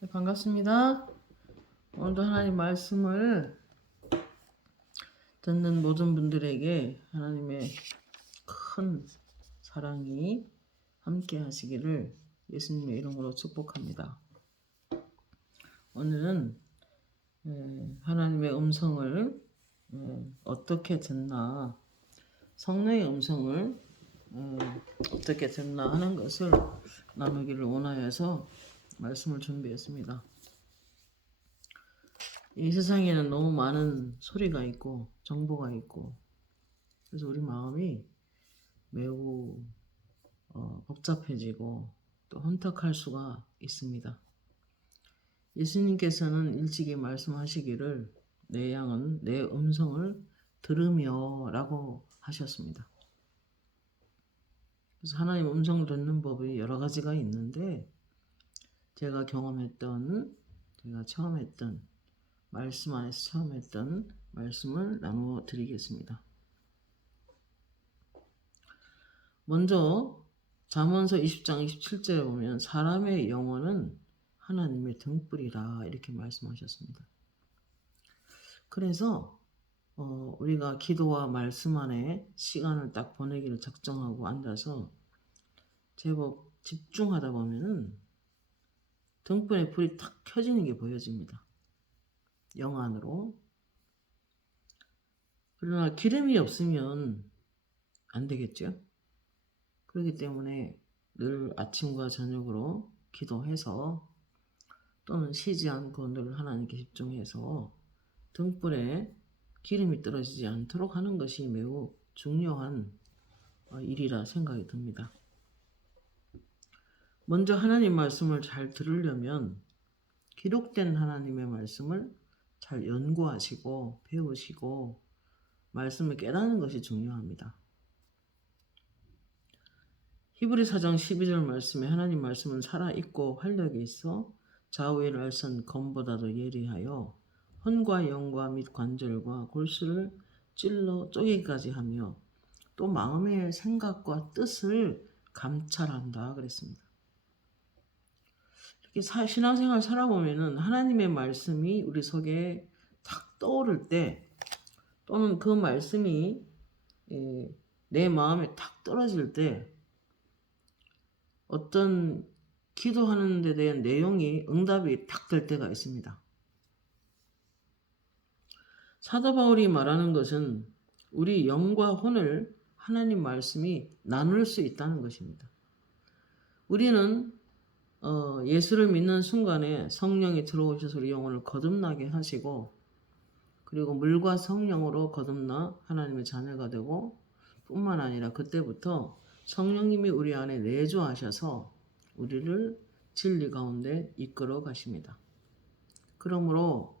네, 반갑습니다. 오늘도 하나님 말씀을 듣는 모든 분들에게 하나님의 큰 사랑이 함께 하시기를 예수님의 이름으로 축복합니다. 오늘은 하나님의 음성을 어떻게 듣나, 성령의 음성을 어떻게 듣나 하는 것을 나누기를 원하여서 말씀을 준비했습니다. 이 세상에는 너무 많은 소리가 있고 정보가 있고, 그래서 우리 마음이 매우 복잡해지고 또 혼탁할 수가 있습니다. 예수님께서는 일찍이 말씀하시기를 내 양은 내 음성을 들으며 라고 하셨습니다. 그래서 하나님 음성을 듣는 법이 여러 가지가 있는데, 제가 경험했던, 제가 처음 했던 말씀 안에서 처음 했던 말씀을 나누어 드리겠습니다. 먼저 잠언서 20장 27절에 보면 사람의 영혼은 하나님의 등불이라 이렇게 말씀하셨습니다. 그래서 우리가 기도와 말씀 안에 시간을 딱 보내기를 작정하고 앉아서 제법 집중하다 보면은 등불의 불이 탁 켜지는 게 보여집니다. 영 안으로. 그러나 기름이 없으면 안 되겠죠. 그렇기 때문에 늘 아침과 저녁으로 기도해서 또는 쉬지 않고 늘 하나님께 집중해서 등불에 기름이 떨어지지 않도록 하는 것이 매우 중요한 일이라 생각이 듭니다. 먼저 하나님 말씀을 잘 들으려면 기록된 하나님의 말씀을 잘 연구하시고 배우시고 말씀을 깨닫는 것이 중요합니다. 히브리 4장 12절 말씀에 하나님 말씀은 살아있고 활력이 있어 좌우의 날선 검보다도 예리하여 혼과 영과 및 관절과 골수를 찔러 쪼개기까지 하며 또 마음의 생각과 뜻을 감찰한다 그랬습니다. 이렇게 신앙생활 살아보면은 하나님의 말씀이 우리 속에 탁 떠오를 때, 또는 그 말씀이 내 마음에 탁 떨어질 때 어떤 기도하는 데 대한 내용이 응답이 탁 될 때가 있습니다. 사도 바울이 말하는 것은 우리 영과 혼을 하나님 말씀이 나눌 수 있다는 것입니다. 우리는 예수를 믿는 순간에 성령이 들어오셔서 우리 영혼을 거듭나게 하시고, 그리고 물과 성령으로 거듭나 하나님의 자녀가 되고, 뿐만 아니라 그때부터 성령님이 우리 안에 내주하셔서 우리를 진리 가운데 이끌어 가십니다. 그러므로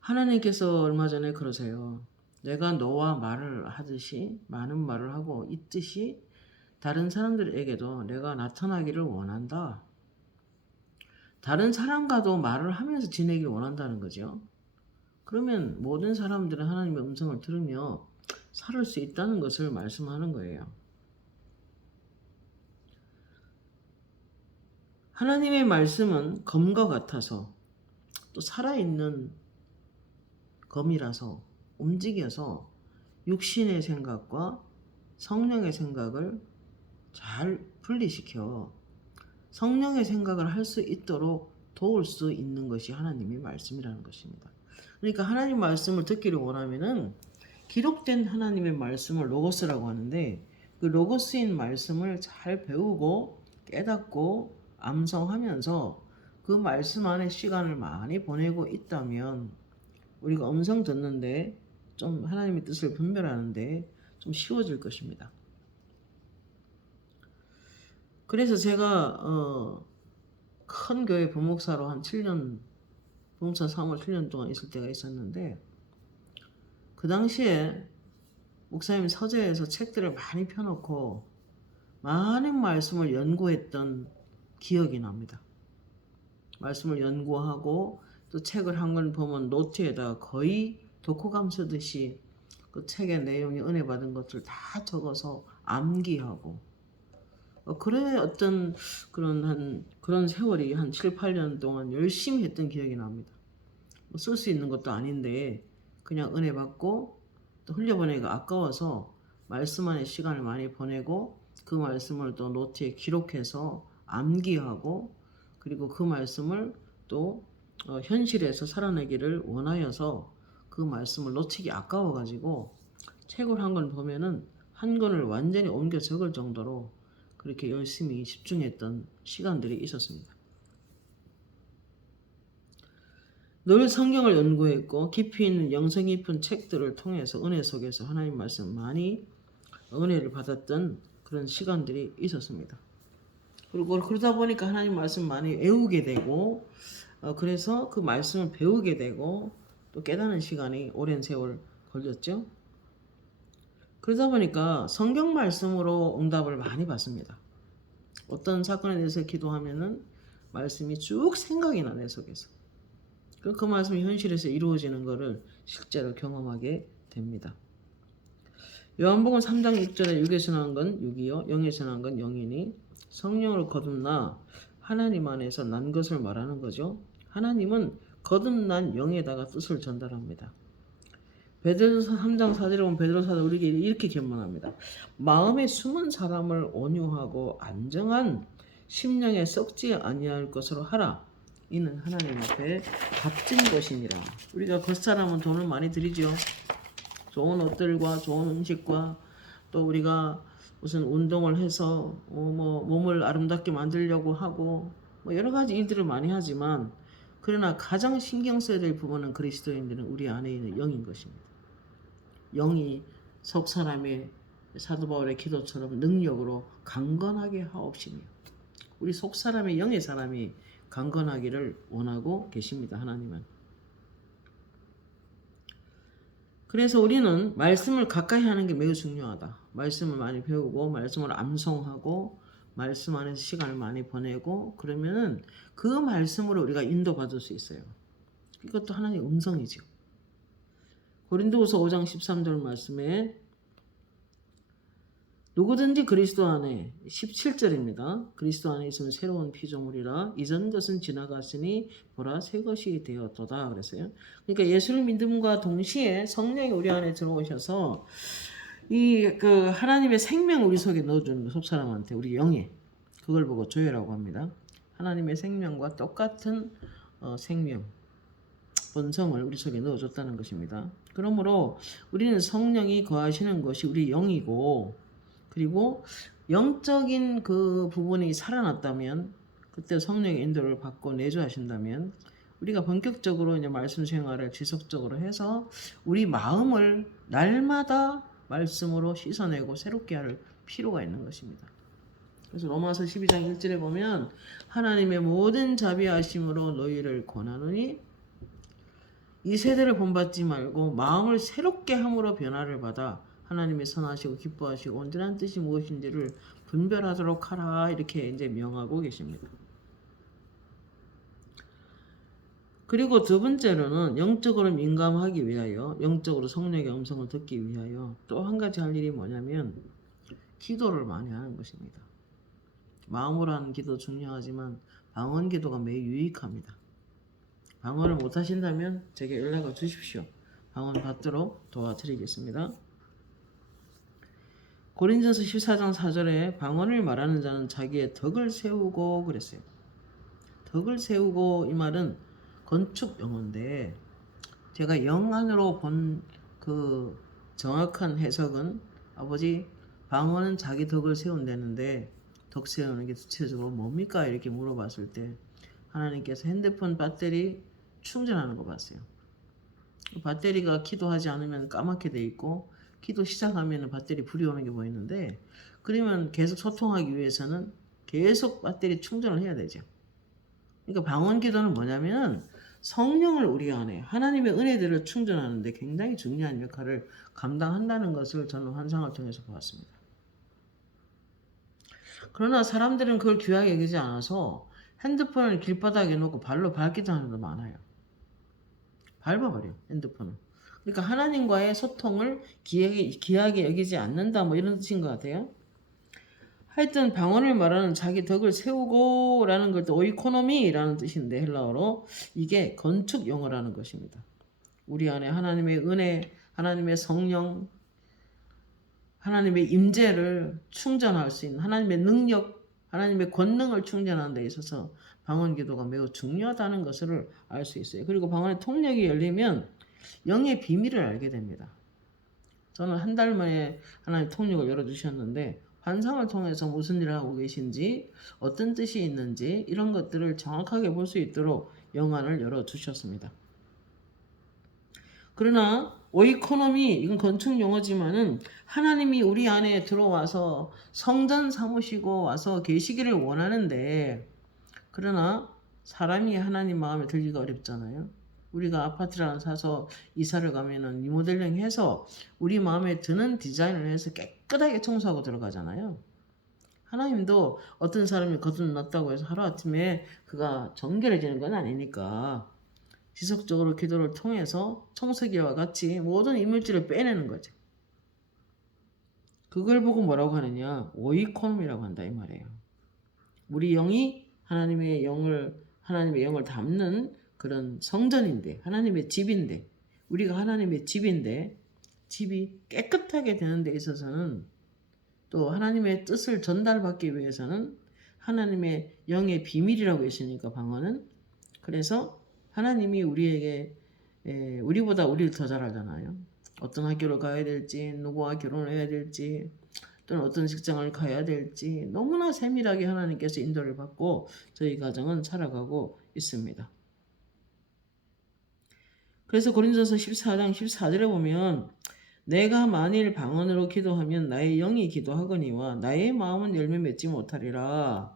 하나님께서 얼마 전에 그러세요. 내가 너와 말을 하듯이 많은 말을 하고 있듯이 다른 사람들에게도 내가 나타나기를 원한다. 다른 사람과도 말을 하면서 지내길 원한다는 거죠. 그러면 모든 사람들은 하나님의 음성을 들으며 살을 수 있다는 것을 말씀하는 거예요. 하나님의 말씀은 검과 같아서 또 살아있는 검이라서 움직여서 육신의 생각과 성령의 생각을 잘 분리시켜 성령의 생각을 할 수 있도록 도울 수 있는 것이 하나님의 말씀이라는 것입니다. 그러니까 하나님 말씀을 듣기를 원하면은 기록된 하나님의 말씀을 로고스라고 하는데, 그 로고스인 말씀을 잘 배우고 깨닫고 암송하면서 그 말씀 안에 시간을 많이 보내고 있다면 우리가 음성 듣는데 좀 하나님의 뜻을 분별하는데 좀 쉬워질 것입니다. 그래서 제가 큰 교회 부목사로 한 7년, 부목사 사무을 7년 동안 있을 때가 있었는데, 그 당시에 목사님 서재에서 책들을 많이 펴놓고 많은 말씀을 연구했던 기억이 납니다. 말씀을 연구하고 또 책을 한 권 보면 노트에다가 거의 독후감 쓰듯이 그 책의 내용이 은혜 받은 것을 다 적어서 암기하고, 그래 어떤 그런 세월이 한 7, 8년 동안 열심히 했던 기억이 납니다. 뭐 쓸 수 있는 것도 아닌데 그냥 은혜 받고 또 흘려보내기가 아까워서 말씀 안에 시간을 많이 보내고 그 말씀을 또 노트에 기록해서 암기하고 그리고 그 말씀을 또 현실에서 살아내기를 원하여서 그 말씀을 놓치기 아까워가지고 책을 한 권 보면은 한 권을 완전히 옮겨 적을 정도로 그렇게 열심히 집중했던 시간들이 있었습니다. 늘 성경을 연구했고 깊이 있는 영성 깊은 책들을 통해서 은혜 속에서 하나님 말씀 많이 은혜를 받았던 그런 시간들이 있었습니다. 그리고 그러다 보니까 하나님 말씀 많이 외우게 되고 그래서 그 말씀을 배우게 되고 또 깨닫는 시간이 오랜 세월 걸렸죠. 그러다 보니까 성경 말씀으로 응답을 많이 받습니다. 어떤 사건에 대해서 기도하면은 말씀이 쭉 생각이 나 내 속에서. 그 말씀이 현실에서 이루어지는 것을 실제로 경험하게 됩니다. 요한복음 3장 6절에 6에서 나온 건 6이요 0에서 나온 건 0이니 성령을 거듭나 하나님 안에서 난 것을 말하는 거죠. 하나님은 거듭난 영에다가 뜻을 전달합니다. 베드로서 3장 4절에 보면 베드로 사도 우리에게 이렇게 결론합니다. 마음에 숨은 사람을 온유하고 안정한 심령에 썩지 아니할 것으로 하라. 이는 하나님 앞에 값진 것이니라. 우리가 겉사람은 돈을 많이 들이죠. 좋은 옷들과 좋은 음식과 또 우리가 무슨 운동을 해서 뭐 몸을 아름답게 만들려고 하고 뭐 여러 가지 일들을 많이 하지만 그러나 가장 신경 써야 될 부분은 그리스도인들은 우리 안에 있는 영인 것입니다. 영이 속 사람의 사도 바울의 기도처럼 능력으로 강건하게 하옵시며 우리 속 사람의 영의 사람이 강건하기를 원하고 계십니다. 하나님은. 그래서 우리는 말씀을 가까이 하는 게 매우 중요하다. 말씀을 많이 배우고 말씀을 암송하고 말씀 안에서 시간을 많이 보내고 그러면은 그 말씀으로 우리가 인도받을 수 있어요. 이것도 하나님의 음성이죠. 고린도후서 5장 13절 말씀에 누구든지 그리스도 안에 17절입니다. 그리스도 안에 있으면 새로운 피조물이라 이전 것은 지나갔으니 보라 새 것이 되었도다 그랬어요. 그러니까 예수를 믿음과 동시에 성령이 우리 안에 들어오셔서 이 그 하나님의 생명 우리 속에 넣어주는 속 사람한테 우리 영에 그걸 보고 조회라고 합니다. 하나님의 생명과 똑같은 생명 본성을 우리 속에 넣어줬다는 것입니다. 그러므로 우리는 성령이 거하시는 것이 우리 영이고 그리고 영적인 그 부분이 살아났다면 그때 성령의 인도를 받고 내주하신다면 우리가 본격적으로 이제 말씀 생활을 지속적으로 해서 우리 마음을 날마다 말씀으로 씻어내고 새롭게 할 필요가 있는 것입니다. 그래서 로마서 12장 1절에 보면 하나님의 모든 자비하심으로 너희를 권하노니 이 세대를 본받지 말고 마음을 새롭게 함으로 변화를 받아 하나님의 선하시고 기뻐하시고 온전한 뜻이 무엇인지를 분별하도록 하라 이렇게 이제 명하고 계십니다. 그리고 두 번째로는 영적으로 민감하기 위하여 영적으로 성령의 음성을 듣기 위하여 또 한 가지 할 일이 뭐냐면 기도를 많이 하는 것입니다. 마음으로 하는 기도 중요하지만 방언 기도가 매우 유익합니다. 방언을 못 하신다면 제게 연락을 주십시오. 방언 받도록 도와드리겠습니다. 고린전서 14장 4절에 방언을 말하는 자는 자기의 덕을 세우고 그랬어요. 덕을 세우고 이 말은 건축 용어인데 제가 영안으로 본 그 정확한 해석은 아버지 방언은 자기 덕을 세운다는데 덕 세우는 게 구체적으로 뭡니까? 이렇게 물어봤을 때 하나님께서 핸드폰 배터리 충전하는 거 봤어요. 배터리가 기도하지 않으면 까맣게 돼 있고 기도 시작하면 배터리 불이 오는 게 보이는데 그러면 계속 소통하기 위해서는 계속 배터리 충전을 해야 되죠. 그러니까 방언 기도는 뭐냐면 성령을 우리 안에 하나님의 은혜들을 충전하는데 굉장히 중요한 역할을 감당한다는 것을 저는 환상을 통해서 보았습니다. 그러나 사람들은 그걸 귀하게 여기지 않아서 핸드폰을 길바닥에 놓고 발로 밟기도 하는 데 많아요. 밟아버려 핸드폰을. 그러니까 하나님과의 소통을 귀하게 여기지 않는다 뭐 이런 뜻인 것 같아요. 하여튼 방언을 말하는 자기 덕을 세우고라는 걸 또 오이코노미라는 뜻인데 헬라어로 이게 건축 용어라는 것입니다. 우리 안에 하나님의 은혜, 하나님의 성령, 하나님의 임재를 충전할 수 있는 하나님의 능력, 하나님의 권능을 충전하는 데 있어서 방언 기도가 매우 중요하다는 것을 알 수 있어요. 그리고 방언의 통력이 열리면 영의 비밀을 알게 됩니다. 저는 한 달 만에 하나님 통력을 열어주셨는데 환상을 통해서 무슨 일을 하고 계신지 어떤 뜻이 있는지 이런 것들을 정확하게 볼 수 있도록 영안을 열어주셨습니다. 그러나 오이코노미 이건 건축 용어지만은 하나님이 우리 안에 들어와서 성전 삼으시고 와서 계시기를 원하는데 그러나 사람이 하나님 마음에 들기가 어렵잖아요. 우리가 아파트를 사서 이사를 가면은 리모델링 해서 우리 마음에 드는 디자인을 해서 깨끗하게 청소하고 들어가잖아요. 하나님도 어떤 사람이 거듭났다고 해서 하루아침에 그가 정결해지는 건 아니니까 지속적으로 기도를 통해서 청소기와 같이 모든 이물질을 빼내는 거죠. 그걸 보고 뭐라고 하느냐? 오이코노미라고 한다 이 말이에요. 우리 영이 하나님의 영을 담는 그런 성전인데 하나님의 집인데 우리가 하나님의 집인데 집이 깨끗하게 되는 데 있어서는 또 하나님의 뜻을 전달받기 위해서는 하나님의 영의 비밀이라고 했으니까 방언은 그래서 하나님이 우리에게 우리보다 우리를 더 잘 알잖아요. 어떤 학교를 가야 될지 누구와 결혼을 해야 될지 또는 어떤 직장을 가야 될지 너무나 세밀하게 하나님께서 인도를 받고 저희 가정은 살아가고 있습니다. 그래서 고린도서 14장 14절에 보면 내가 만일 방언으로 기도하면 나의 영이 기도하거니와 나의 마음은 열매 맺지 못하리라.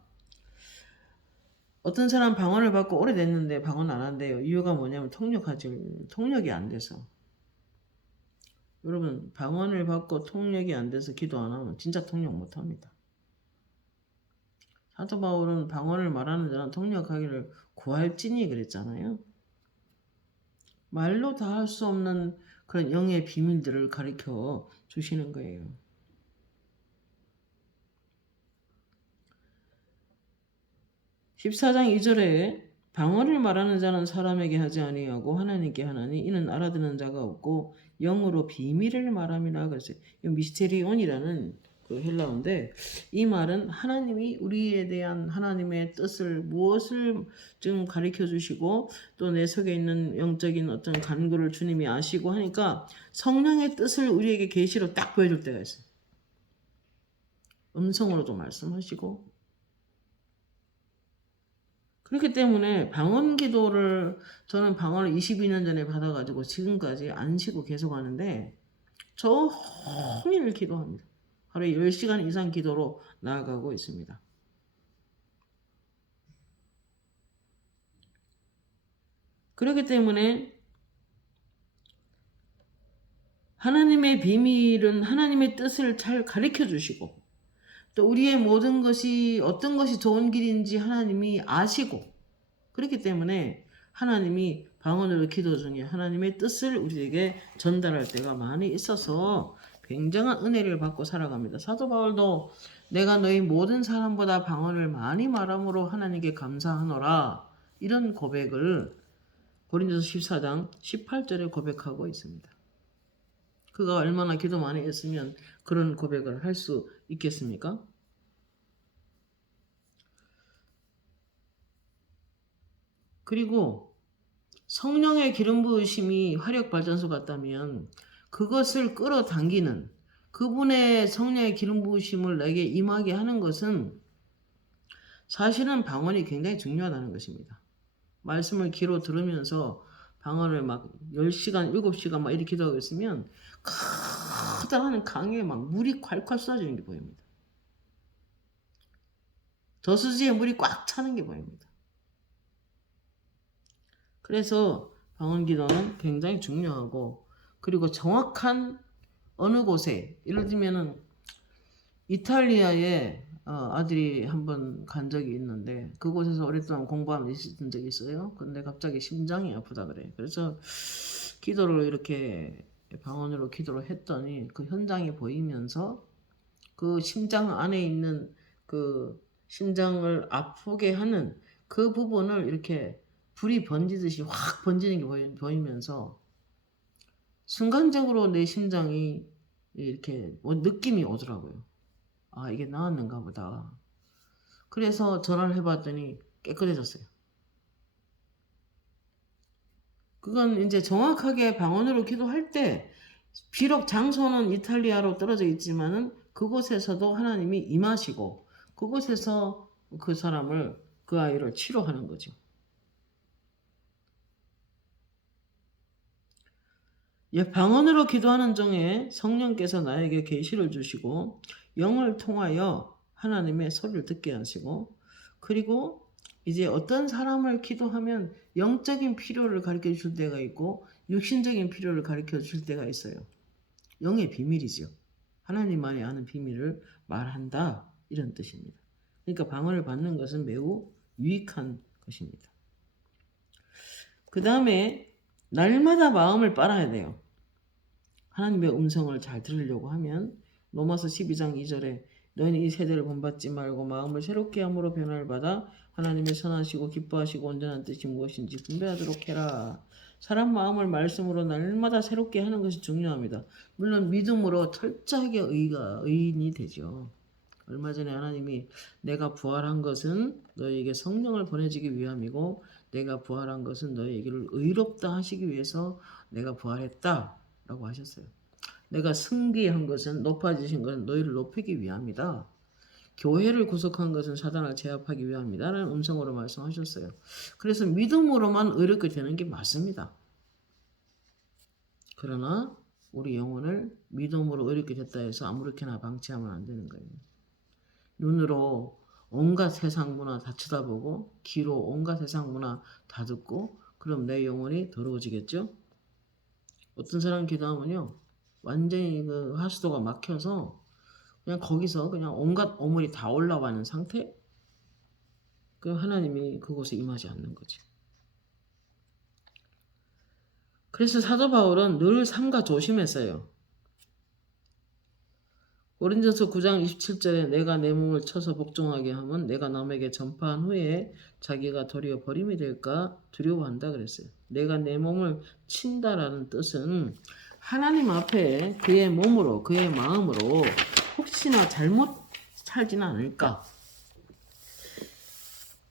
어떤 사람 방언을 받고 오래됐는데 방언 안 한대요. 이유가 뭐냐면 통력이 안 돼서. 여러분 방언을 받고 통력이 안 돼서 기도 안 하면 진짜 통력 못 합니다. 사도 바울은 방언을 말하는 자는 통력하기를 구할지니 그랬잖아요. 말로 다 할 수 없는 그런 영의 비밀들을 가르쳐 주시는 거예요. (14장 2절에) 방언을 말하는 자는 사람에게 하지 아니하고 하나님께 하나니 이는 알아듣는 자가 없고 영으로 비밀을 말함이라 그랬어요. 미스테리온이라는 그 헬라어인데 이 말은 하나님이 우리에 대한 하나님의 뜻을 무엇을 좀 가르쳐 주시고 또 내 속에 있는 영적인 어떤 간구를 주님이 아시고 하니까 성령의 뜻을 우리에게 계시로 딱 보여줄 때가 있어요. 음성으로도 말씀하시고 그렇기 때문에 방언 기도를 저는 방언을 22년 전에 받아가지고 지금까지 안 쉬고 계속 하는데 종일 기도합니다. 하루에 10시간 이상 기도로 나아가고 있습니다. 그렇기 때문에 하나님의 비밀은 하나님의 뜻을 잘 가르쳐 주시고 또 우리의 모든 것이 어떤 것이 좋은 길인지 하나님이 아시고 그렇기 때문에 하나님이 방언으로 기도 중에 하나님의 뜻을 우리에게 전달할 때가 많이 있어서 굉장한 은혜를 받고 살아갑니다. 사도 바울도 내가 너희 모든 사람보다 방언을 많이 말함으로 하나님께 감사하노라 이런 고백을 고린도서 14장 18절에 고백하고 있습니다. 그가 얼마나 기도 많이 했으면 그런 고백을 할 수 있겠습니까? 그리고 성령의 기름 부으심이 화력 발전소 같다면 그것을 끌어당기는 그분의 성령의 기름 부으심을 내게 임하게 하는 것은 사실은 방언이 굉장히 중요하다는 것입니다. 말씀을 귀로 들으면서 방언을 막 10시간, 7시간 막 이렇게 기도하고 있으면 커다란 강에 막 물이 콸콸 쏟아지는 게 보입니다. 저수지에 물이 꽉 차는 게 보입니다. 그래서 방언 기도는 굉장히 중요하고 그리고 정확한 어느 곳에 예를 들면은 이탈리아에 아들이 한번 간 적이 있는데 그곳에서 오랫동안 공부하면서 있었던 적이 있어요. 근데 갑자기 심장이 아프다 그래. 그래서 기도를 이렇게 방언으로 기도를 했더니 그 현장이 보이면서 그 심장 안에 있는 그 심장을 아프게 하는 그 부분을 이렇게 불이 번지듯이 확 번지는 게 보이면서 순간적으로 내 심장이 이렇게 느낌이 오더라고요. 아, 이게 나았는가 보다. 그래서 전화를 해봤더니 깨끗해졌어요. 그건 이제 정확하게 방언으로 기도할 때 비록 장소는 이탈리아로 떨어져 있지만은 그곳에서도 하나님이 임하시고 그곳에서 그 사람을 그 아이를 치료하는 거죠. 예, 방언으로 기도하는 중에 성령께서 나에게 계시를 주시고 영을 통하여 하나님의 소리를 듣게 하시고 그리고 이제 어떤 사람을 기도하면 영적인 필요를 가르쳐 줄 때가 있고 육신적인 필요를 가르쳐 줄 때가 있어요. 영의 비밀이죠. 하나님만이 아는 비밀을 말한다 이런 뜻입니다. 그러니까 방언을 받는 것은 매우 유익한 것입니다. 그 다음에 날마다 마음을 빨아야 돼요. 하나님의 음성을 잘 들으려고 하면 로마서 12장 2절에 너희는 이 세대를 본받지 말고 마음을 새롭게 함으로 변화를 받아 하나님의 선하시고 기뻐하시고 온전한 뜻이 무엇인지 분별하도록 해라. 사람 마음을 말씀으로 날마다 새롭게 하는 것이 중요합니다. 물론 믿음으로 철저하게 의인이 되죠. 얼마 전에 하나님이 내가 부활한 것은 너희에게 성령을 보내주기 위함이고 내가 부활한 것은 너희에게를 의롭다 하시기 위해서 내가 부활했다 라고 하셨어요. 내가 승리한 것은 높아지신 것은 너희를 높이기 위함이다. 교회를 구속한 것은 사단을 제압하기 위함이다 라는 음성으로 말씀하셨어요. 그래서 믿음으로만 의롭게 되는 게 맞습니다. 그러나 우리 영혼을 믿음으로 의롭게 됐다 해서 아무렇게나 방치하면 안 되는 거예요. 눈으로 온갖 세상 문화 다 쳐다보고 귀로 온갖 세상 문화 다 듣고 그럼 내 영혼이 더러워지겠죠? 어떤 사람 기도하면요 완전히 그 하수도가 막혀서 그냥 거기서 그냥 온갖 오물이 다 올라와 있는 상태? 그럼 하나님이 그곳에 임하지 않는 거죠. 그래서 사도 바울은 늘 삼가 조심했어요. 고린도서 9장 27절에 내가 내 몸을 쳐서 복종하게 하면 내가 남에게 전파한 후에 자기가 도리어 버림이 될까 두려워한다 그랬어요. 내가 내 몸을 친다라는 뜻은 하나님 앞에 그의 몸으로 그의 마음으로 혹시나 잘못 살지는 않을까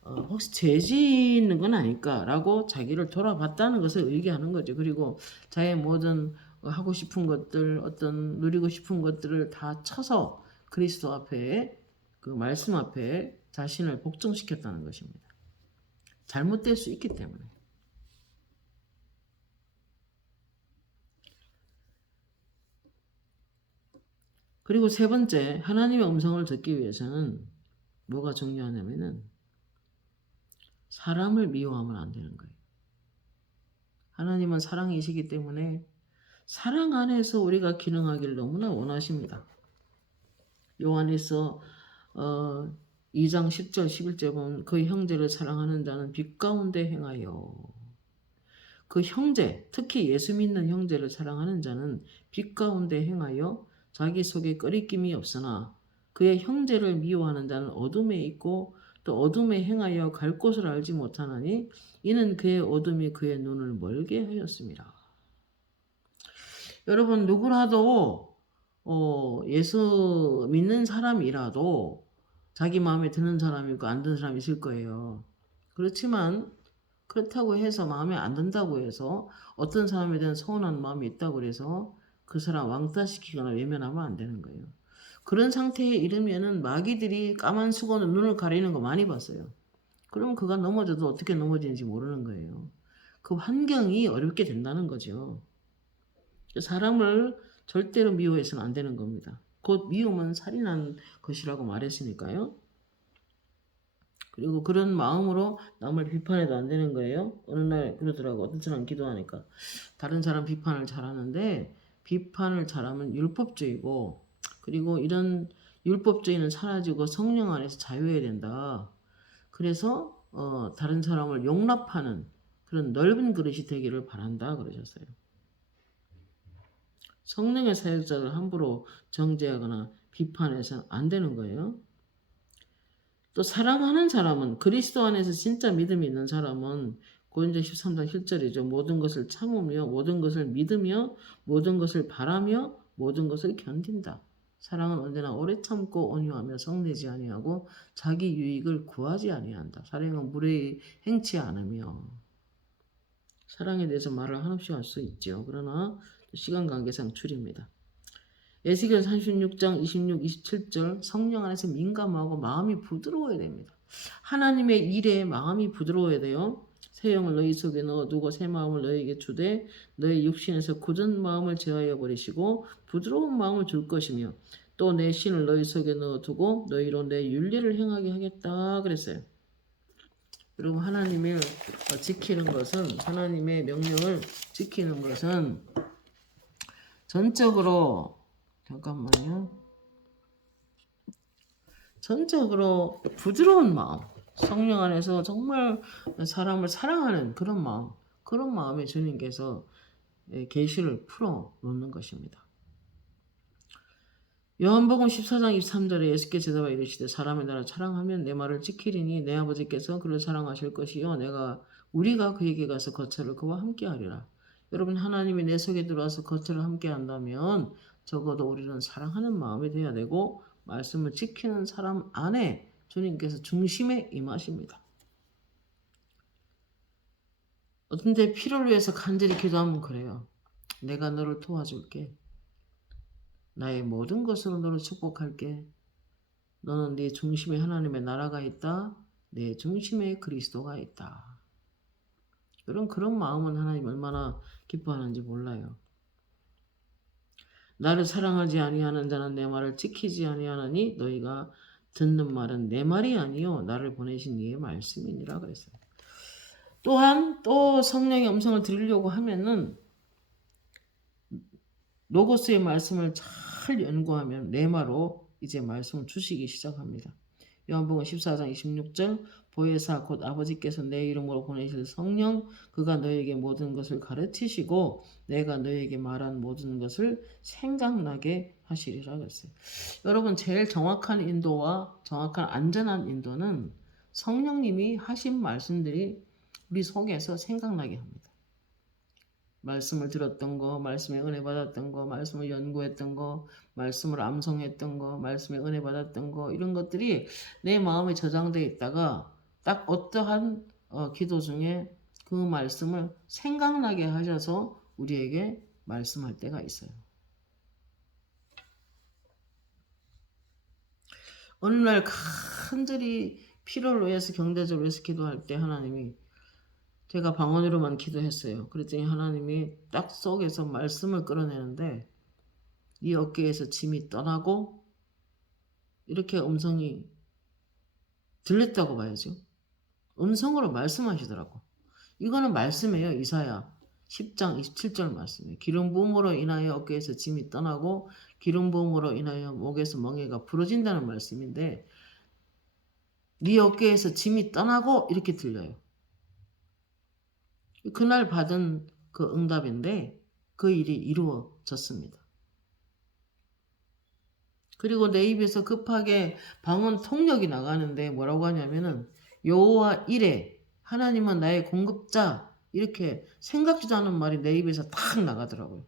혹시 죄 짓는 건 아닐까라고 자기를 돌아봤다는 것을 의미하는 거죠. 그리고 자의 모든 하고 싶은 것들, 어떤 누리고 싶은 것들을 다 쳐서 그리스도 앞에 그 말씀 앞에 자신을 복종시켰다는 것입니다. 잘못될 수 있기 때문에. 그리고 세 번째, 하나님의 음성을 듣기 위해서는 뭐가 중요하냐면은 사람을 미워하면 안 되는 거예요. 하나님은 사랑이시기 때문에 사랑 안에서 우리가 기능하기를 너무나 원하십니다. 요한에서 2장 10절 11절 보면 그 형제를 사랑하는 자는 빛 가운데 행하여 그 형제 특히 예수 믿는 형제를 사랑하는 자는 빛 가운데 행하여 자기 속에 꺼리낌이 없으나 그의 형제를 미워하는 자는 어둠에 있고 또 어둠에 행하여 갈 곳을 알지 못하나니 이는 그의 어둠이 그의 눈을 멀게 하였습니다. 여러분 누구라도 예수 믿는 사람이라도 자기 마음에 드는 사람이 있고 안 드는 사람이 있을 거예요. 그렇지만 그렇다고 해서 마음에 안 든다고 해서 어떤 사람에 대한 서운한 마음이 있다고 해서 그 사람 왕따시키거나 외면하면 안 되는 거예요. 그런 상태에 이르면은 마귀들이 까만 수건으로 눈을 가리는 거 많이 봤어요. 그러면 그가 넘어져도 어떻게 넘어지는지 모르는 거예요. 그 환경이 어렵게 된다는 거죠. 사람을 절대로 미워해서는 안 되는 겁니다. 곧 미움은 살인한 것이라고 말했으니까요. 그리고 그런 마음으로 남을 비판해도 안 되는 거예요. 어느 날 그러더라고. 어떤 사람 기도하니까 다른 사람 비판을 잘하는데 비판을 잘하면 율법주의고 그리고 이런 율법주의는 사라지고 성령 안에서 자유해야 된다. 그래서 다른 사람을 용납하는 그런 넓은 그릇이 되기를 바란다 그러셨어요. 성령의 사역자를 함부로 정죄하거나 비판해서는 안 되는 거예요. 또 사랑하는 사람은 그리스도 안에서 진짜 믿음이 있는 사람은 고린도 13장 7절이죠. 모든 것을 참으며 모든 것을 믿으며 모든 것을 바라며 모든 것을 견딘다. 사랑은 언제나 오래 참고 온유하며 성내지 아니하고 자기 유익을 구하지 아니한다. 사랑은 무례히 행치 않으며. 사랑에 대해서 말을 한없이 할 수 있죠. 그러나 시간 관계상 줄입니다. 에스겔 36장 26, 27절 성령 안에서 민감하고 마음이 부드러워야 됩니다. 하나님의 일에 마음이 부드러워야 돼요. 새 영을 너희 속에 넣어두고 새 마음을 너희에게 주되 너희 육신에서 굳은 마음을 제하여 버리시고 부드러운 마음을 줄 것이며 또 내 신을 너희 속에 넣어두고 너희로 내 윤례를 행하게 하겠다 그랬어요. 그리고 하나님을 지키는 것은 하나님의 명령을 지키는 것은 전적으로 잠깐만요. 전적으로 부드러운 마음, 성령 안에서 정말 사람을 사랑하는 그런 마음, 그런 마음에 주님께서 계시를 풀어 놓는 것입니다. 요한복음 14장 23절에 예수께 대답하여 이르시되 사람의 나를 사랑하면 내 말을 지키리니 내 아버지께서 그를 사랑하실 것이요 우리가 그에게 가서 거처를 그와 함께 하리라. 여러분 하나님이 내 속에 들어와서 거처를 함께 한다면 적어도 우리는 사랑하는 마음이 되어야 되고 말씀을 지키는 사람 안에 주님께서 중심에 임하십니다. 어떤 때 필요를 위해서 간절히 기도하면 그래요. 내가 너를 도와줄게. 나의 모든 것으로 너를 축복할게. 너는 네 중심에 하나님의 나라가 있다. 내 중심에 그리스도가 있다. 그런 마음은 하나님 얼마나 기뻐하는지 몰라요. 나를 사랑하지 아니하는 자는 내 말을 지키지 아니하나니 너희가 듣는 말은 내 말이 아니요 나를 보내신 이의 말씀이니라 그랬어요. 또한 또 성령의 음성을 들으려고 하면은 로고스의 말씀을 잘 연구하면 레마로 이제 말씀을 주시기 시작합니다. 요한복음 14장 26절 보혜사 곧 아버지께서 내 이름으로 보내실 성령 그가 너에게 모든 것을 가르치시고 내가 너에게 말한 모든 것을 생각나게 하시리라 그랬어요. 여러분 제일 정확한 인도와 정확한 안전한 인도는 성령님이 하신 말씀들이 우리 속에서 생각나게 합니다. 말씀을 들었던 거, 말씀에 은혜 받았던 거, 말씀을 연구했던 거, 말씀을 암송했던 거, 말씀에 은혜 받았던 거 이런 것들이 내 마음에 저장되어 있다가 딱 어떠한 기도 중에 그 말씀을 생각나게 하셔서 우리에게 말씀할 때가 있어요. 어느 날 간절히 필요를 위해서 경제적으로 위해서 기도할 때 하나님이 제가 방언으로만 기도했어요. 그랬더니 하나님이 딱 속에서 말씀을 끌어내는데 네 어깨에서 짐이 떠나고 이렇게 음성이 들렸다고 봐야죠. 음성으로 말씀하시더라고. 이거는 말씀이에요. 이사야 10장 27절 말씀이에요. 기름 부음으로 인하여 어깨에서 짐이 떠나고 기름 부음으로 인하여 목에서 멍에가 부러진다는 말씀인데 네 어깨에서 짐이 떠나고 이렇게 들려요. 그날 받은 그 응답인데 그 일이 이루어졌습니다. 그리고 내 입에서 급하게 방언 통역이 나가는데 뭐라고 하냐면은 여호와 이레 하나님은 나의 공급자 이렇게 생각지도 않은 말이 내 입에서 탁 나가더라고요.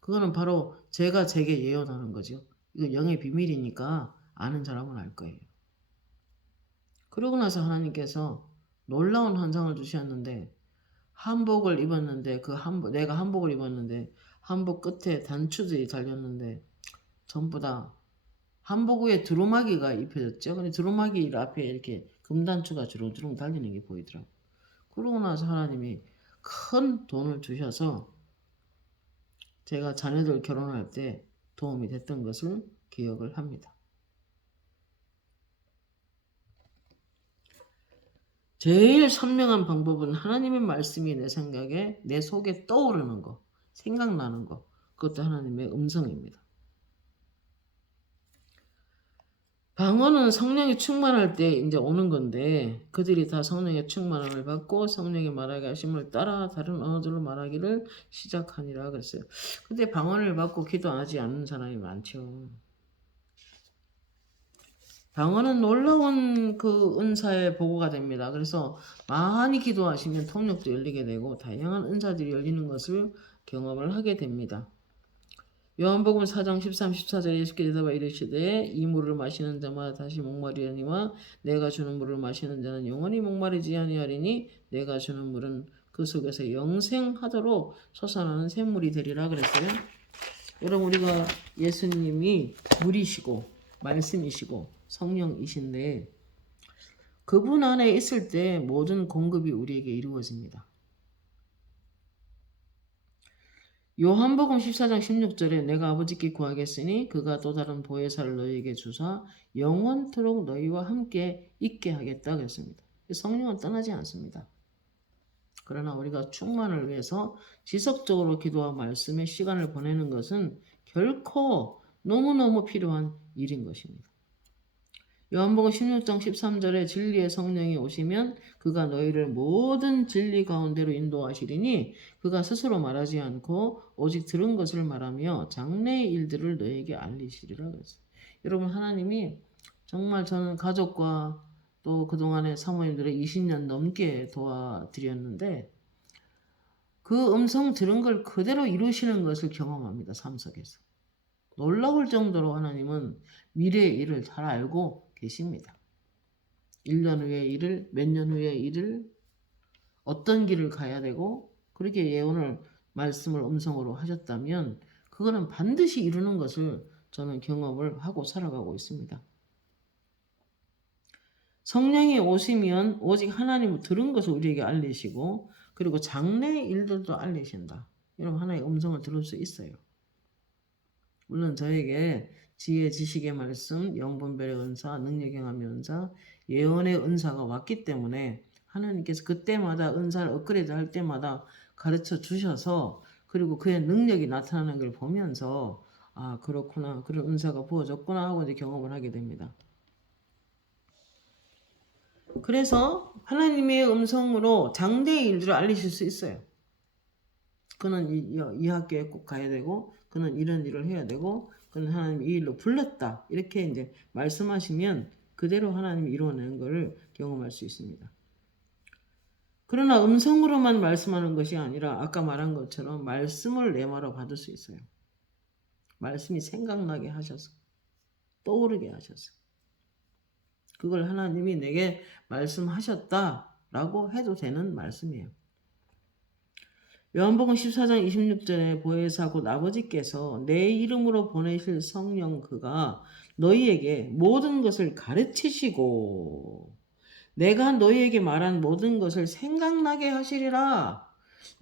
그거는 바로 제가 제게 예언하는 거죠. 이거 영의 비밀이니까 아는 사람은 알 거예요. 그러고 나서 하나님께서 놀라운 환상을 주셨는데 한복을 입었는데 내가 한복을 입었는데 한복 끝에 단추들이 달렸는데 전부 다 한복 위에 두루마기가 입혀졌죠. 근데 두루마기 앞에 이렇게 금단추가 주렁주렁 달리는 게 보이더라고요. 그러고 나서 하나님이 큰 돈을 주셔서 제가 자녀들 결혼할 때 도움이 됐던 것을 기억을 합니다. 제일 선명한 방법은 하나님의 말씀이 내 생각에 내 속에 떠오르는 거, 생각나는 거, 그것도 하나님의 음성입니다. 방언은 성령이 충만할 때 이제 오는 건데 그들이 다 성령의 충만함을 받고 성령이 말하게 하심을 따라 다른 언어들로 말하기를 시작하니라 그랬어요. 근데 방언을 받고 기도하지 않는 사람이 많죠. 방언은 놀라운 그 은사의 보고가 됩니다. 그래서 많이 기도하시면 통역도 열리게 되고 다양한 은사들이 열리는 것을 경험을 하게 됩니다. 요한복음 4장 13, 14절에 예수께 대답하여 이르시되 이 물을 마시는 자마다 다시 목마르려니와 내가 주는 물을 마시는 자는 영원히 목마르지 아니하리니 내가 주는 물은 그 속에서 영생하도록 솟아나는 샘물이 되리라 그랬어요. 여러분, 우리가 예수님이 물이시고 말씀이시고 성령이신데 그분 안에 있을 때 모든 공급이 우리에게 이루어집니다. 요한복음 14장 16절에 내가 아버지께 구하겠으니 그가 또 다른 보혜사를 너희에게 주사 영원토록 너희와 함께 있게 하겠다 그랬습니다. 성령은 떠나지 않습니다. 그러나 우리가 충만을 위해서 지속적으로 기도와 말씀에 시간을 보내는 것은 결코 너무너무 필요한 일인 것입니다. 요한복음 16장 13절에 진리의 성령이 오시면 그가 너희를 모든 진리 가운데로 인도하시리니 그가 스스로 말하지 않고 오직 들은 것을 말하며 장래의 일들을 너희에게 알리시리라 그랬어요. 여러분, 하나님이 정말 저는 가족과 또 그동안에 사모님들을 20년 넘게 도와드렸는데 그 음성 들은 걸 그대로 이루시는 것을 경험합니다. 삶 속에서. 놀라울 정도로 하나님은 미래의 일을 잘 알고 계십니다. 1년 후의 일을, 몇 년 후의 일을, 어떤 길을 가야 되고 그렇게 예언을 말씀을 음성으로 하셨다면 그거는 반드시 이루는 것을 저는 경험을 하고 살아가고 있습니다. 성령이 오시면 오직 하나님 들은 것을 우리에게 알리시고 그리고 장래의 일들도 알리신다. 여러분, 하나의 음성을 들을 수 있어요. 물론 저에게 지혜, 지식의 말씀, 영분별의 은사, 능력 행함의 은사, 예언의 은사가 왔기 때문에 하나님께서 그때마다 은사를 업그레이드 할 때마다 가르쳐 주셔서 그리고 그의 능력이 나타나는 걸 보면서 아, 그렇구나, 그런 은사가 부어졌구나 하고 이제 경험을 하게 됩니다. 그래서 하나님의 음성으로 장래의 일들을 알리실 수 있어요. 그는 이 학교에 꼭 가야 되고 그는 이런 일을 해야 되고 그는 하나님이 이 일로 불렀다. 이렇게 이제 말씀하시면 그대로 하나님이 이루어내는 것을 경험할 수 있습니다. 그러나 음성으로만 말씀하는 것이 아니라 아까 말한 것처럼 말씀을 내말로 받을 수 있어요. 말씀이 생각나게 하셔서 떠오르게 하셔서 그걸 하나님이 내게 말씀하셨다라고 해도 되는 말씀이에요. 요한복음 14장 26절에 보혜사 곧 아버지께서 내 이름으로 보내실 성령 그가 너희에게 모든 것을 가르치시고 내가 너희에게 말한 모든 것을 생각나게 하시리라.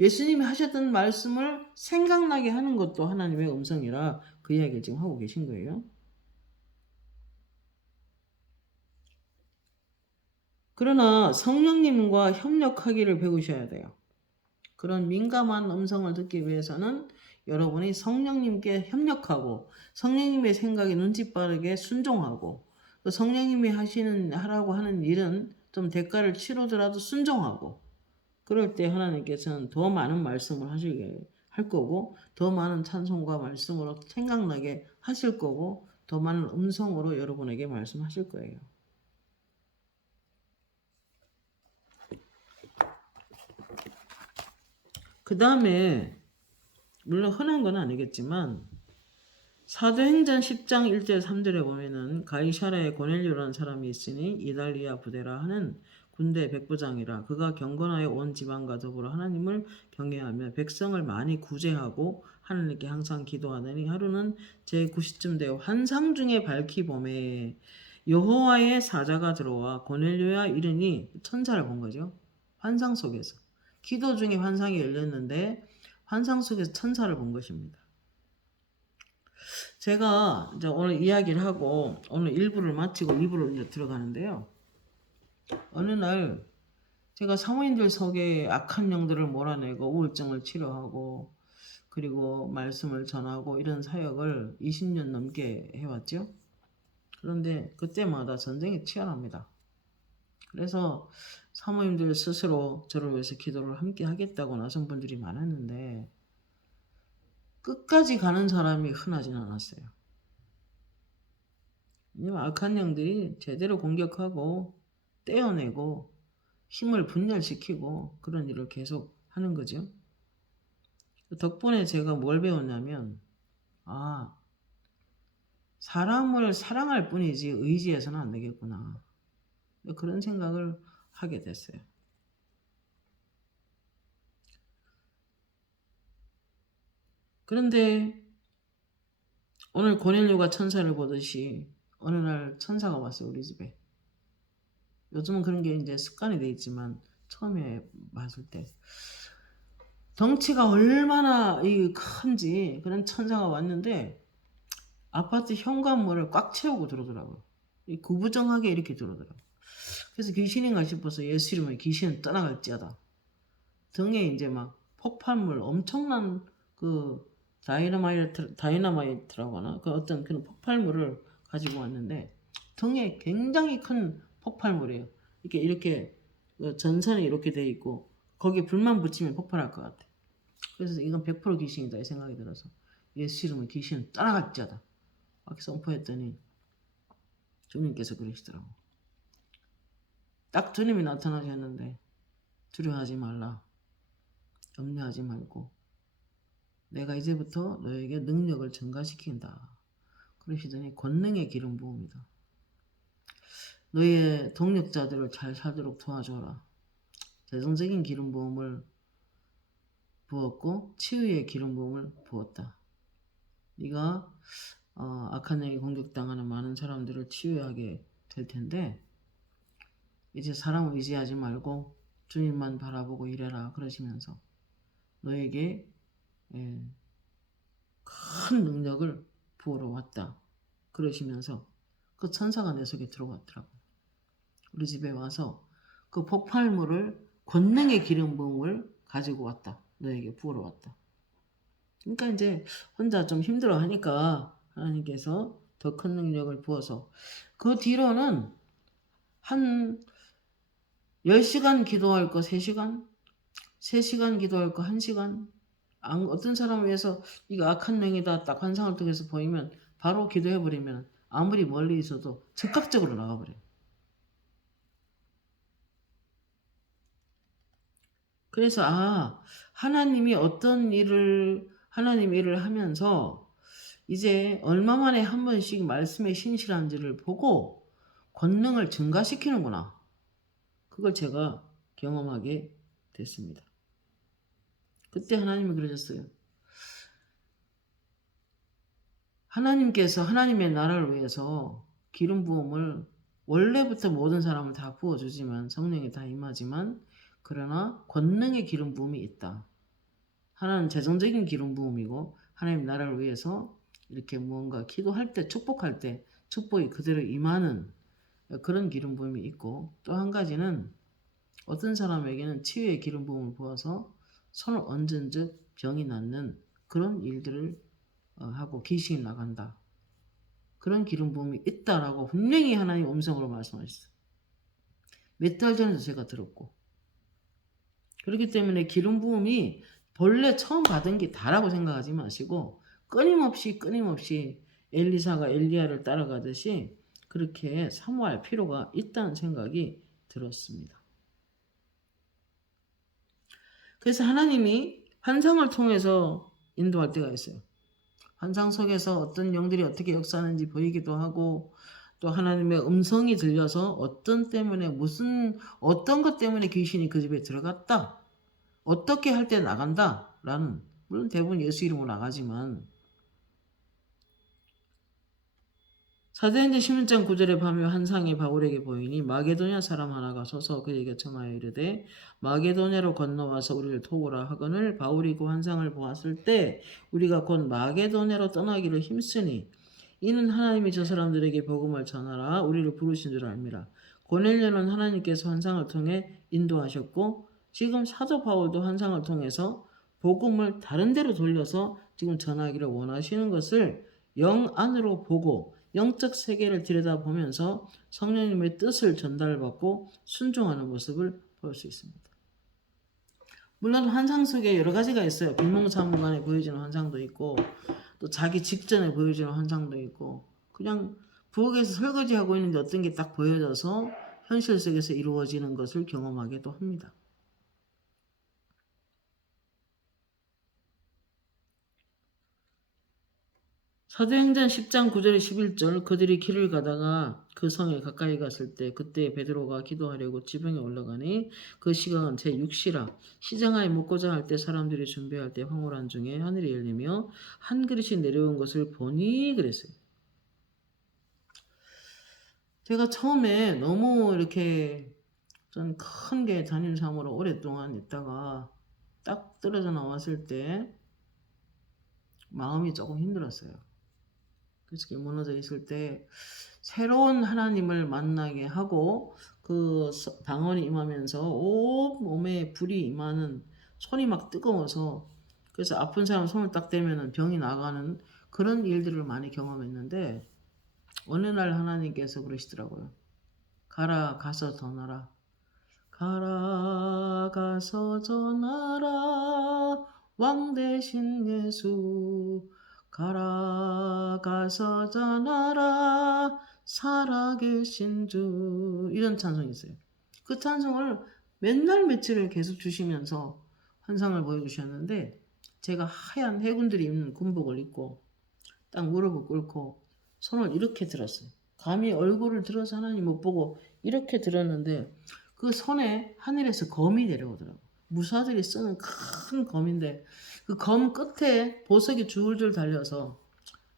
예수님이 하셨던 말씀을 생각나게 하는 것도 하나님의 음성이라 그 이야기를 지금 하고 계신 거예요. 그러나 성령님과 협력하기를 배우셔야 돼요. 그런 민감한 음성을 듣기 위해서는 여러분이 성령님께 협력하고 성령님의 생각에 눈치 빠르게 순종하고 또 성령님이 하라고 하는 일은 좀 대가를 치르더라도 순종하고 그럴 때 하나님께서는 더 많은 말씀을 하시게 할 거고 더 많은 찬송과 말씀으로 생각나게 하실 거고 더 많은 음성으로 여러분에게 말씀하실 거예요. 그 다음에 물론 흔한 건 아니겠지만 사도행전 10장 1절 3절에 보면은 가이사라에 고넬료라는 사람이 있으니 이달리아 부대라 하는 군대 백부장이라 그가 경건하여 온 지방과 더불어 하나님을 경외하며 백성을 많이 구제하고 하나님께 항상 기도하더니 하루는 제9시쯤 되어 환상 중에 밝히 보매 여호와의 사자가 들어와 고넬료야 이르니 천사를 본 거죠. 환상 속에서 기도 중에 환상이 열렸는데 환상 속에서 천사를 본 것입니다. 제가 이제 오늘 이야기를 하고 오늘 1부를 마치고 2부로 이제 들어가는데요. 어느 날 제가 사모님들 속에 악한 영들을 몰아내고 우울증을 치료하고 그리고 말씀을 전하고 이런 사역을 20년 넘게 해왔죠. 그런데 그때마다 전쟁이 치열합니다. 그래서 사모님들 스스로 저를 위해서 기도를 함께 하겠다고 나선 분들이 많았는데 끝까지 가는 사람이 흔하진 않았어요. 왜냐면 악한 영들이 제대로 공격하고 떼어내고 힘을 분열시키고 그런 일을 계속 하는 거죠. 덕분에 제가 뭘 배웠냐면 사람을 사랑할 뿐이지 의지해서는 안 되겠구나. 그런 생각을 하게 됐어요. 그런데 오늘 고넬료가 천사를 보듯이 어느 날 천사가 왔어요, 우리 집에. 요즘은 그런 게 이제 습관이 돼 있지만 처음에 봤을 때 덩치가 얼마나 큰지 그런 천사가 왔는데 아파트 현관문을 꽉 채우고 들어오더라고요. 구부정하게 이렇게 들어오더라고요. 그래서 귀신인가 싶어서 예수 이름으로 귀신은 떠나갈지어다. 등에 이제 막 폭발물 엄청난 그 다이너마이트라고 하나 그 어떤 그런 폭발물을 가지고 왔는데 등에 굉장히 큰 폭발물이에요. 이렇게 전선이 이렇게 돼 있고 거기에 불만 붙이면 폭발할 것 같아. 그래서 이건 100% 귀신이다 이 생각이 들어서 예수 이름으로 귀신은 떠나갈지어다. 이렇게 선포했더니 주님께서 그러시더라고. 딱 주님이 나타나셨는데 두려워하지 말라. 염려하지 말고 내가 이제부터 너에게 능력을 증가시킨다. 그러시더니 권능의 기름 부음이다. 너의 동력자들을 잘 살도록 도와줘라. 재정적인 기름 부음을 부었고 치유의 기름 부음을 부었다. 네가 악한 영에 공격당하는 많은 사람들을 치유하게 될 텐데 이제 사람을 의지하지 말고 주님만 바라보고 일해라 그러시면서 너에게 큰 능력을 부으러 왔다 그러시면서 그 천사가 내 속에 들어왔더라고. 우리 집에 와서 그 폭발물을 권능의 기름 부음을 가지고 왔다. 너에게 부으러 왔다. 그러니까 이제 혼자 좀 힘들어 하니까 하나님께서 더 큰 능력을 부어서 그 뒤로는 한 10시간 기도할 거 3시간, 3시간 기도할 거 1시간, 어떤 사람을 위해서 이거 악한 영이다 딱 환상을 통해서 보이면 바로 기도해버리면 아무리 멀리 있어도 즉각적으로 나가버려요. 그래서 하나님이 어떤 일을 하나님 일을 하면서 이제 얼마 만에 한 번씩 말씀의 신실한지를 보고 권능을 증가시키는구나. 그걸 제가 경험하게 됐습니다. 그때 하나님이 그러셨어요. 하나님께서 하나님의 나라를 위해서 기름 부음을 원래부터 모든 사람을 다 부어주지만 성령이 다 임하지만 그러나 권능의 기름 부음이 있다. 하나는 재정적인 기름 부음이고 하나님 나라를 위해서 이렇게 무언가 기도할 때 축복할 때 축복이 그대로 임하는 그런 기름 부음이 있고 또 한 가지는 어떤 사람에게는 치유의 기름 부음을 부어서 손을 얹은 즉 병이 낫는 그런 일들을 하고 귀신이 나간다. 그런 기름 부음이 있다라고 분명히 하나님 음성으로 말씀하셨어요. 몇 달 전에도 제가 들었고 그렇기 때문에 기름 부음이 본래 처음 받은 게 다라고 생각하지 마시고 끊임없이 엘리사가 엘리야를 따라가듯이 그렇게 사모할 필요가 있다는 생각이 들었습니다. 그래서 하나님이 환상을 통해서 인도할 때가 있어요. 환상 속에서 어떤 영들이 어떻게 역사하는지 보이기도 하고 또 하나님의 음성이 들려서 어떤 것 때문에 귀신이 그 집에 들어갔다. 어떻게 할 때 나간다. 라는 물론 대부분 예수 이름으로 나가지만 사도행전 16장 9절에 보면 환상이 바울에게 보이니 마게도냐 사람 하나가 서서 그에게 청하여 이르되 마게도냐로 건너와서 우리를 도우라 하거늘 바울이 그 환상을 보았을 때 우리가 곧 마게도냐로 떠나기를 힘쓰니 이는 하나님이 저 사람들에게 복음을 전하라 우리를 부르신 줄 압니다. 고넬료는 하나님께서 환상을 통해 인도하셨고 지금 사도 바울도 환상을 통해서 복음을 다른 데로 돌려서 지금 전하기를 원하시는 것을 영 안으로 보고 영적 세계를 들여다보면서 성령님의 뜻을 전달받고 순종하는 모습을 볼 수 있습니다. 물론 환상 속에 여러 가지가 있어요. 빈몽사무간에 보여지는 환상도 있고 또 자기 직전에 보여지는 환상도 있고 그냥 부엌에서 설거지하고 있는데 어떤 게 딱 보여져서 현실 속에서 이루어지는 것을 경험하기도 합니다. 사도행전 10장 9절에 11절 그들이 길을 가다가 그 성에 가까이 갔을 때 그때 베드로가 기도하려고 지붕에 올라가니 그 시각은 제6시라 시장하에 묵고자 할 때 사람들이 준비할 때 황홀한 중에 하늘이 열리며 한 그릇이 내려온 것을 보니 그랬어요. 제가 처음에 너무 이렇게 좀 큰 게 담임사무로 오랫동안 있다가 딱 떨어져 나왔을 때 마음이 조금 힘들었어요. 그렇게 무너져 있을 때 새로운 하나님을 만나게 하고 그 방언이 임하면서 온 몸에 불이 임하는 손이 막 뜨거워서 그래서 아픈 사람 손을 딱 대면은 병이 나가는 그런 일들을 많이 경험했는데 어느 날 하나님께서 그러시더라고요. 가라 가서 전하라. 가라 가서 전하라 왕 대신 예수 가라 가서 전하라 살아계신 주 이런 찬송이 있어요. 그 찬송을 맨날 며칠을 계속 주시면서 환상을 보여주셨는데 제가 하얀 해군들이 입는 군복을 입고 딱 무릎을 꿇고 손을 이렇게 들었어요. 감히 얼굴을 들어서 하나님 못 보고 이렇게 들었는데 그 손에 하늘에서 검이 내려오더라고. 무사들이 쓰는 큰 검인데 그 검 끝에 보석이 줄줄 달려서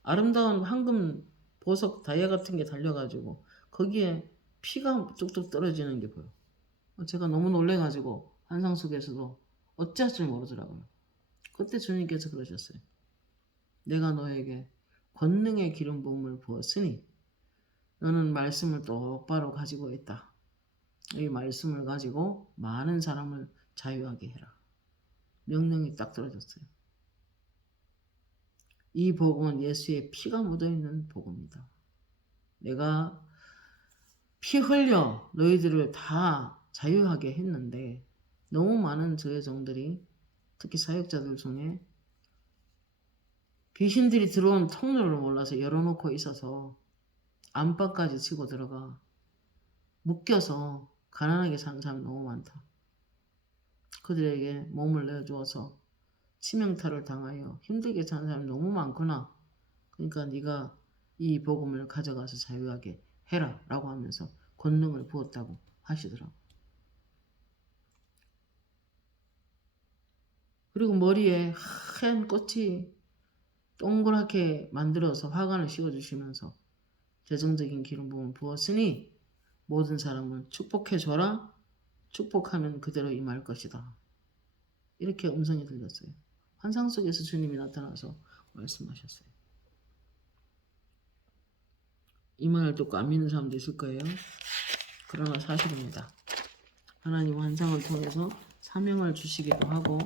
아름다운 황금 보석 다이아 같은 게 달려가지고 거기에 피가 뚝뚝 떨어지는 게 보여. 제가 너무 놀래가지고 환상 속에서도 어찌할 줄 모르더라고요. 그때 주님께서 그러셨어요. 내가 너에게 권능의 기름 부음을 부었으니 너는 말씀을 똑바로 가지고 있다. 이 말씀을 가지고 많은 사람을 자유하게 해라. 명령이 딱 떨어졌어요. 이 복음은 예수의 피가 묻어있는 복음이다. 내가 피 흘려 너희들을 다 자유하게 했는데 너무 많은 저의 종들이 특히 사역자들 중에 귀신들이 들어온 통로를 몰라서 열어놓고 있어서 안방까지 치고 들어가 묶여서 가난하게 사는 사람이 너무 많다. 그들에게 몸을 내주어서 치명타를 당하여 힘들게 사는 사람이 너무 많구나. 그러니까 네가 이 복음을 가져가서 자유하게 해라 라고 하면서 권능을 부었다고 하시더라고. 그리고 머리에 하얀 꽃이 동그랗게 만들어서 화관을 씌워주시면서 재정적인 기름 부음을 부었으니 모든 사람을 축복해줘라. 축복하면 그대로 임할 것이다. 이렇게 음성이 들렸어요. 환상 속에서 주님이 나타나서 말씀하셨어요. 이 말을 듣고 안 믿는 사람도 있을 거예요. 그러나 사실입니다. 하나님은 환상을 통해서 사명을 주시기도 하고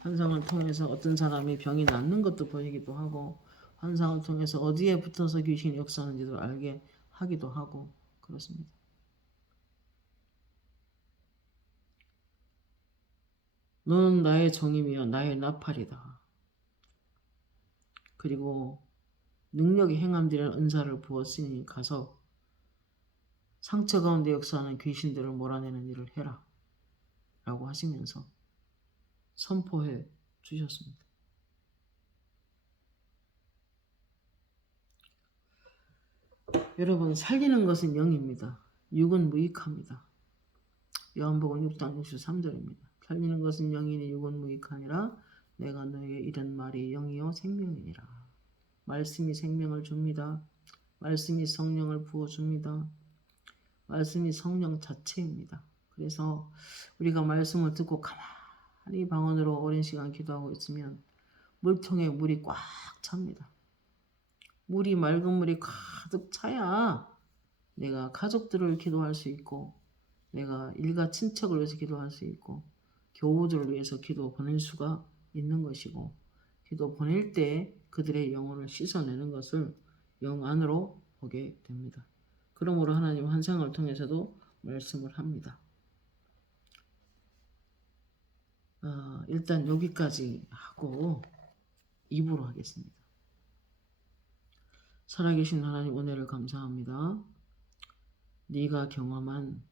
환상을 통해서 어떤 사람이 병이 낫는 것도 보이기도 하고 환상을 통해서 어디에 붙어서 귀신이 역사하는지도 알게 하기도 하고 그렇습니다. 너는 나의 종이며 나의 나팔이다. 그리고 능력이 행함되는 은사를 부었으니 가서 상처 가운데 역사하는 귀신들을 몰아내는 일을 해라 라고 하시면서 선포해 주셨습니다. 여러분 살리는 것은 영입니다. 육은 무익합니다. 요한복음 6장 63절입니다. 살리는 것은 영이니 육은 무익하니라 내가 너에게 이런 말이 영이요 생명이니라. 말씀이 생명을 줍니다. 말씀이 성령을 부어줍니다. 말씀이 성령 자체입니다. 그래서 우리가 말씀을 듣고 가만히 방언으로 오랜 시간 기도하고 있으면 물통에 물이 꽉 찹니다. 물이 맑은 물이 가득 차야 내가 가족들을 기도할 수 있고 내가 일가 친척을 위해서 기도할 수 있고 교우들을 위해서 기도 보낼 수가 있는 것이고 기도 보낼 때 그들의 영혼을 씻어내는 것을 영 안으로 보게 됩니다. 그러므로 하나님 환상을 통해서도 말씀을 합니다. 일단 여기까지 하고 2부로 하겠습니다. 살아계신 하나님 은혜를 감사합니다. 네가 경험한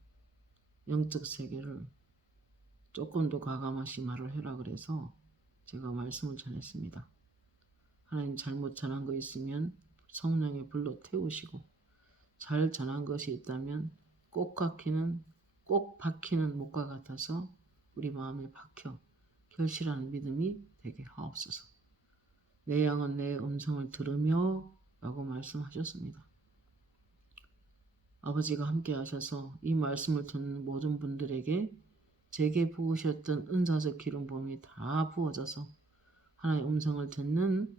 영적 세계를 조금 더 과감하시 말을 해라 그래서 제가 말씀을 전했습니다. 하나님 잘못 전한 거 있으면 성령의 불로 태우시고 잘 전한 것이 있다면 꼭 박히는 목과 같아서 우리 마음에 박혀 결실하는 믿음이 되게 하옵소서. 내 양은 내 음성을 들으며 라고 말씀하셨습니다. 아버지가 함께 하셔서 이 말씀을 듣는 모든 분들에게 제게 부으셨던 은사적 기름 부음이 다 부어져서 하나님의 음성을 듣는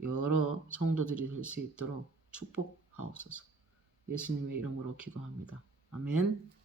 여러 성도들이 될 수 있도록 축복하옵소서. 예수님의 이름으로 기도합니다. 아멘.